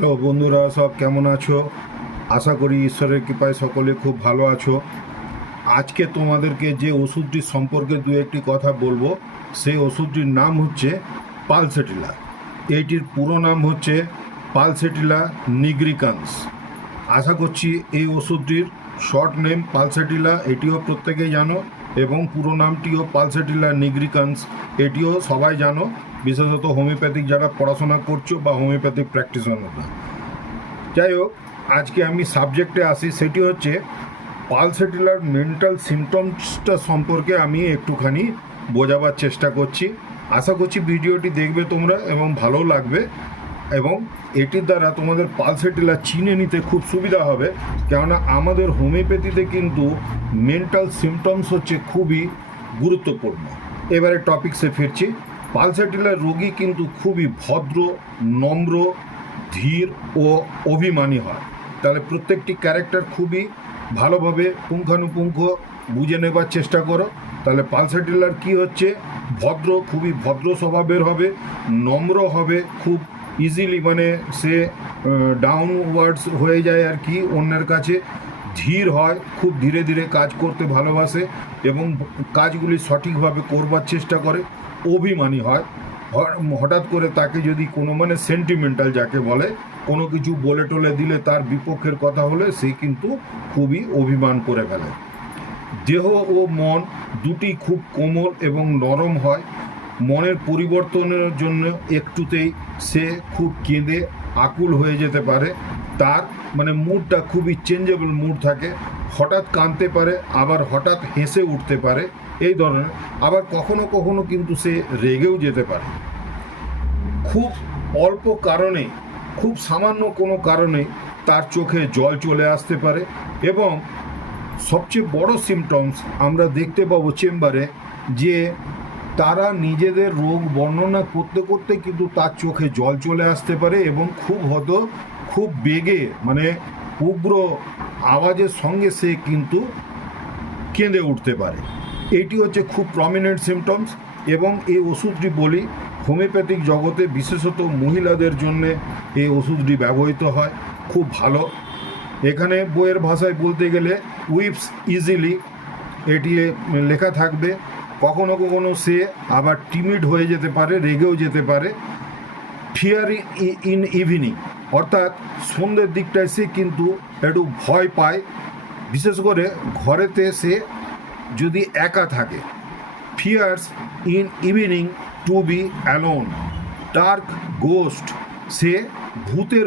Hello বন্ধুরা, সব কেমন আছো? আশা করি ঈশ্বরের কৃপায় সকলে খুব ভালো আছো। আজকে তোমাদেরকে যে ওষুধটির সম্পর্কে দু একটি কথা বলবো, সেই ওষুধটির নাম হচ্ছে পালসেটিলা। এইটির পুরো নাম হচ্ছে পালসেটিলা নিগ্রিকান্স। আশা করছি এই ওষুধটির শর্ট নেম পালসেটিলা, এটিও প্রত্যেকেই জানো, এবং পুরো নামটিও পালসেটিলা নিগ্রিকান্স, এটিও সবাই জানো, বিশেষত হোমিওপ্যাথিক যারা পড়াশোনা করছো বা হোমিওপ্যাথিক প্র্যাকটিশনাররা। যাই হোক, আজকে আমি সাবজেক্টে আসি, সেটি হচ্ছে পালসেটিলার মেন্টাল সিমটমসটা সম্পর্কে আমি একটুখানি বোঝাবার চেষ্টা করছি। আশা করছি ভিডিওটি দেখবে তোমরা এবং ভালো লাগবে, এবং এটির দ্বারা তোমাদের পালসেটিলা চিনে নিতে খুব সুবিধা হবে। কেননা আমাদের হোমিওপ্যাথিতে কিন্তু মেন্টাল সিমটমস হচ্ছে খুবই গুরুত্বপূর্ণ। এবারে টপিকসে ফিরছি। পালসেটিলার রোগী কিন্তু খুবই ভদ্র, নম্র, ধীর ও অভিমানী হয়। তাহলে প্রত্যেকটি ক্যারেক্টার খুবই ভালোভাবে পুঙ্খানুপুঙ্খ বুঝে নেবার চেষ্টা করো। তাহলে পালসেটিলার কি হচ্ছে, ভদ্র, খুবই ভদ্র স্বভাবের হবে, নম্র হবে, খুব ইজিলি মানে সে ডাউনওয়ার্ডস হয়ে যায় আর কি অন্যের কাছে। ধীর হয়, খুব ধীরে ধীরে কাজ করতে ভালোবাসে এবং কাজগুলি সঠিকভাবে করবার চেষ্টা করে। অভিমানী হয়, হঠাৎ করে তাকে যদি কোনো মানে সেন্টিমেন্টাল যাকে বলে, কোনো কিছু বলে টলে দিলে তার বিপক্ষের কথা হলে সে কিন্তু খুবই অভিমান করে ফেলে। দেহ ও মন দুটি খুব কোমল এবং নরম হয়। মনের পরিবর্তনের জন্য একটুতেই সে খুব কেঁদে আকুল হয়ে যেতে পারে। তার মানে মুডটা খুবই চেঞ্জেবল মুড থাকে, হঠাৎ কাঁদতে পারে, আবার হঠাৎ হেসে উঠতে পারে, এই ধরনের। আবার কখনো কখনো কিন্তু সে রেগেও যেতে পারে। খুব অল্প কারণে, খুব সামান্য কোনো কারণে তার চোখে জল চলে আসতে পারে। এবং সবচেয়ে বড় সিমটমস আমরা দেখতে পাবো চেম্বারে, যে তারা নিজেদের রোগ বর্ণনা করতে করতে কিন্তু তার চোখে জল চলে আসতে পারে, এবং খুব বেগে মানে উগ্র আওয়াজের সঙ্গে সে কিন্তু কেঁদে উঠতে পারে। এইটি হচ্ছে খুব প্রমিনেন্ট সিমটমস। এবং এই ওষুধটি বলি হোমিওপ্যাথিক জগতে বিশেষত মহিলাদের জন্য এই ওষুধটি ব্যবহৃত হয়, খুব ভালো। এখানে বইয়ের ভাষায় বলতে গেলে উইপস ইজিলি, এটি লেখা থাকবে। কখনো কখনো সে আবার টিমিড হয়ে যেতে পারে, রেগেও যেতে পারে। ফিয়ার ইন ইভিনিং, অর্থাৎ সন্ধ্যের দিকটায় সে কিন্তু একটু ভয় পায়, বিশেষ করে ঘরেতে সে যদি একা থাকে। Fears in evening to be alone. Dark ghost, সে ভূতের